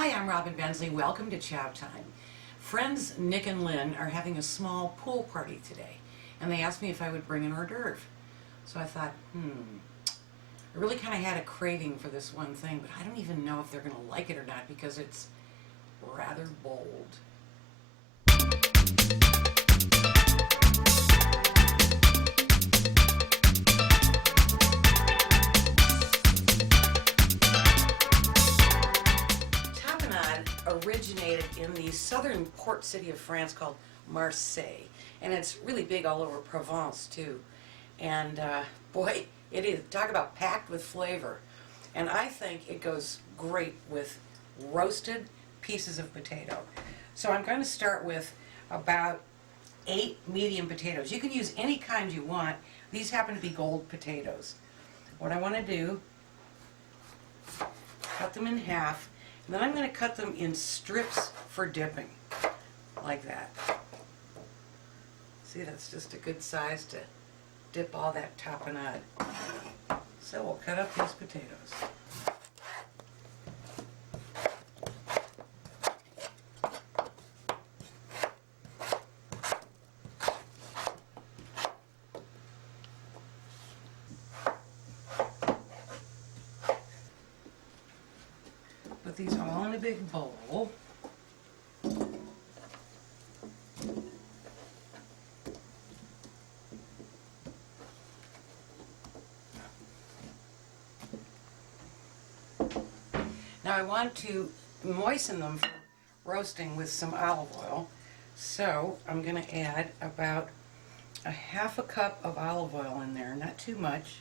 Hi, I'm Robin Bensley. Welcome to Chow Time. Friends Nick and Lynn are having a small pool party today, and they asked me if I would bring an hors d'oeuvre. So I thought, I really kind of had a craving for this one thing, but I don't even know if they're going to like it or not because it's rather bold. Originated in the southern port city of France called Marseille, and it's really big all over Provence too. And boy, it is, talk about packed with flavor. And I think it goes great with roasted pieces of potato. So I'm going to start with about 8 medium potatoes. You can use any kind you want. These happen to be gold potatoes. What I want to do, cut them in half. And then I'm going to cut them in strips for dipping, like that. See, that's just a good size to dip all that tapenade. So we'll cut up these potatoes. Put these all in a big bowl. Now I want to moisten them for roasting with some olive oil. So I'm going to add about a half a cup of olive oil in there, not too much.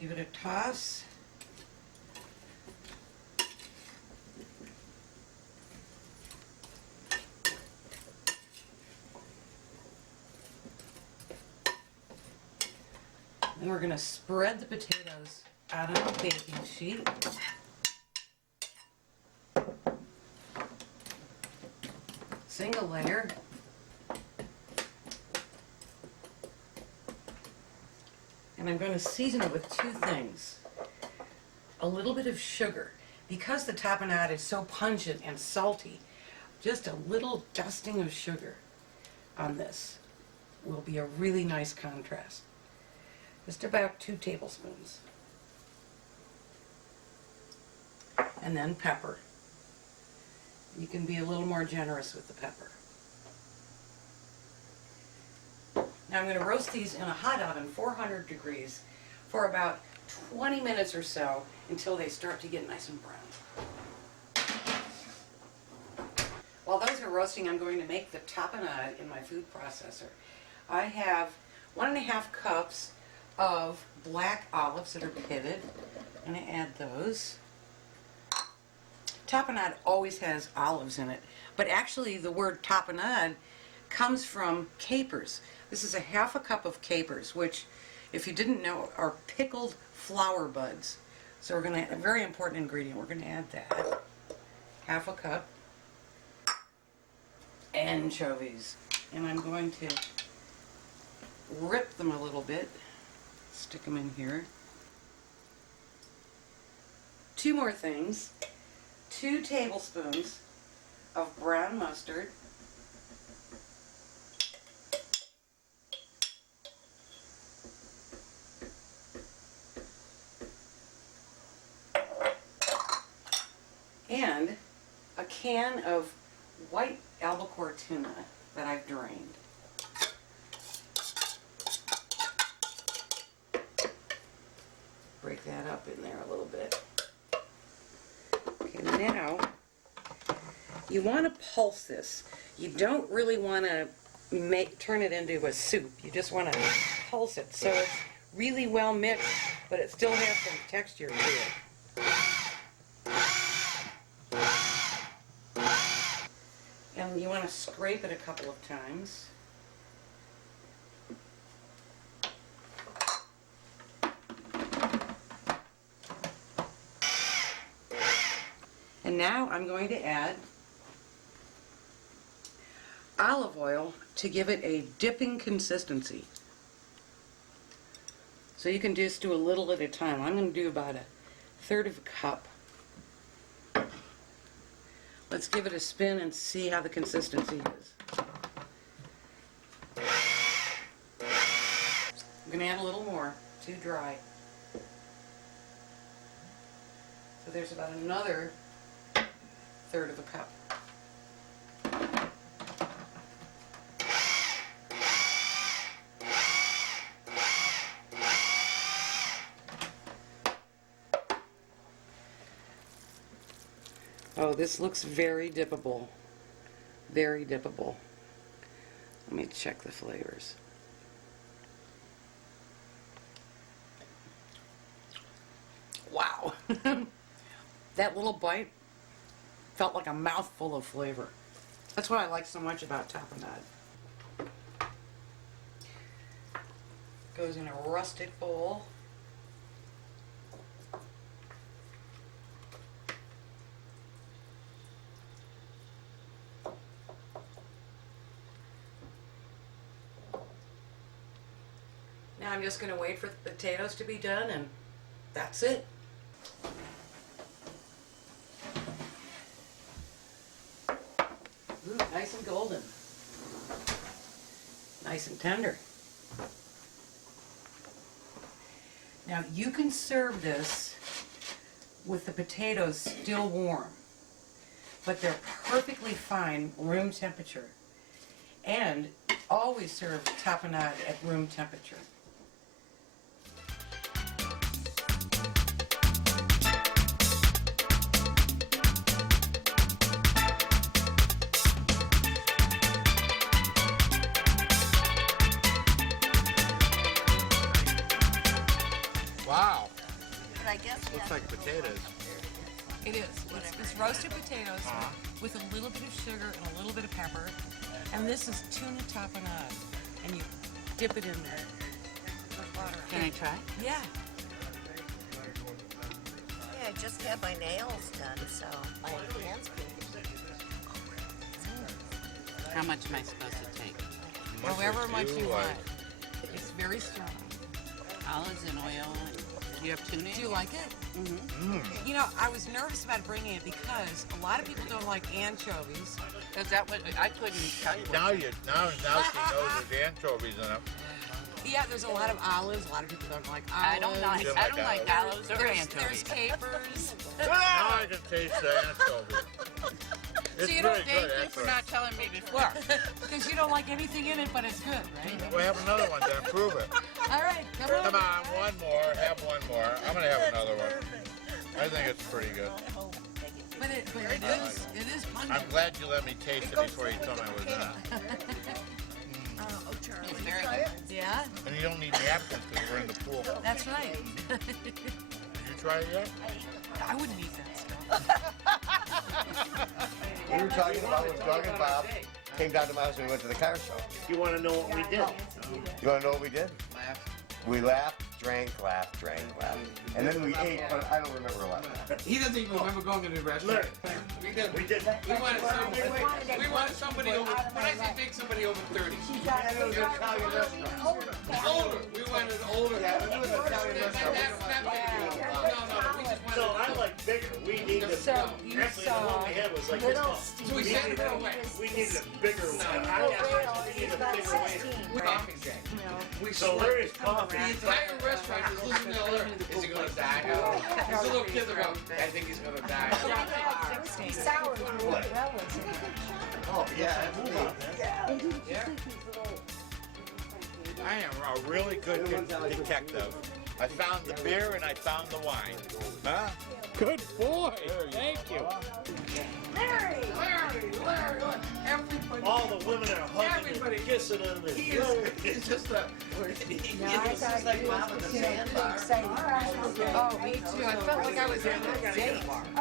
Give it a toss. Then we're going to spread the potatoes out on a baking sheet. Single layer. And I'm going to season it with 2 things. A little bit of sugar. Because the tapenade is so pungent and salty, just a little dusting of sugar on this will be a really nice contrast. Just about 2 tablespoons. And then pepper. You can be a little more generous with the pepper. Now I'm going to roast these in a hot oven, 400 degrees, for about 20 minutes or so until they start to get nice and brown. While those are roasting, I'm going to make the tapenade in my food processor. I have 1.5 cups of black olives that are pitted. I'm going to add those. Tapenade always has olives in it, but actually the word tapenade comes from capers. This is a half a cup of capers, which, if you didn't know, are pickled flower buds. So we're going to add a very important ingredient. We're going to add that. Half a cup. Anchovies. And I'm going to rip them a little bit. Stick them in here. 2 more things. 2 tablespoons of brown mustard. And a can of white albacore tuna that I've drained. Break that up in there a little bit. Okay, now you want to pulse this. You don't really want to turn it into a soup. You just want to pulse it so it's really well mixed, but it still has some texture to it. And you want to scrape it a couple of times. And now I'm going to add olive oil to give it a dipping consistency. So So you can just do a little at a time. I'm going to do about 1/3 of a cup. Let's give it a spin and see how the consistency is. I'm going to add a little more, too dry. So there's about another 1/3 of a cup. Oh, this looks very dippable. Very dippable. Let me check the flavors. Wow. That little bite felt like a mouthful of flavor. That's what I like so much about tapenade. Goes in a rustic bowl. Now I'm just going to wait for the potatoes to be done, and that's it. Ooh, nice and golden. Nice and tender. Now you can serve this with the potatoes still warm, but they're perfectly fine room temperature. And always serve tapenade at room temperature. Wow. But I guess Looks like potatoes. It is. It's roasted potatoes with a little bit of sugar and a little bit of pepper. And this is tuna tapenade. And you dip it in there with water. Can I try? Yeah. Yeah, I just had my nails done, so my hands can. How much am I supposed to take? However much you want. It's very strong. Olives and oil. And you have tuna? Do you like it? Mm-hmm. You know, I was nervous about bringing it because a lot of people don't like anchovies. Is that what I couldn't tell you? Now she knows there's anchovies in them. Yeah, there's a lot of olives. A lot of people don't like olives. I don't like olives or There's anchovies. capers. Now I can taste the anchovies. It's So you really don't thank good, me actually. for not telling me before. Because you don't like anything in it, but it's good, right? We have another one to improve it. All right, come on. Come on, one more. Have one more. I'm gonna have another one. I think it's pretty good. But it is pungent. I'm glad you let me taste it before you told me I was done. Oh, Charlie. It's very good. Yeah, And you don't need napkins because we're in the pool. that's right. Did you try it yet? I wouldn't eat that stuff. We were talking about when Doug and Bob came down to my house and we went to the car show. You want to know what we did? You want to know what we did? We laughed, drank, laughed, and then we ate, but I don't remember a lot. He doesn't even remember going to the restaurant. We did. We did. We wanted somebody over. When I say big, somebody over 30. Older. We wanted older. Yeah, it was an Italian restaurant. That's not big. No. We just So wanted. I like bigger. We needed. So you Actually, the saw one we had was like this tall. So we sent it away. We needed a bigger one. We needed a bigger waiter. Coffee Jack. We So Larry's coffee. The entire restaurant is losing their alert. Is he gonna die? There's a little kid around. I think he's gonna die. Oh, yeah. I am a really good detective. I found the beer and I found the wine. Huh? Good boy. Thank you. Larry, look. Everybody. All the women are hugging Everybody. and kissing him. And He is. He's just a. Oh, me too. I felt like I was in a date. I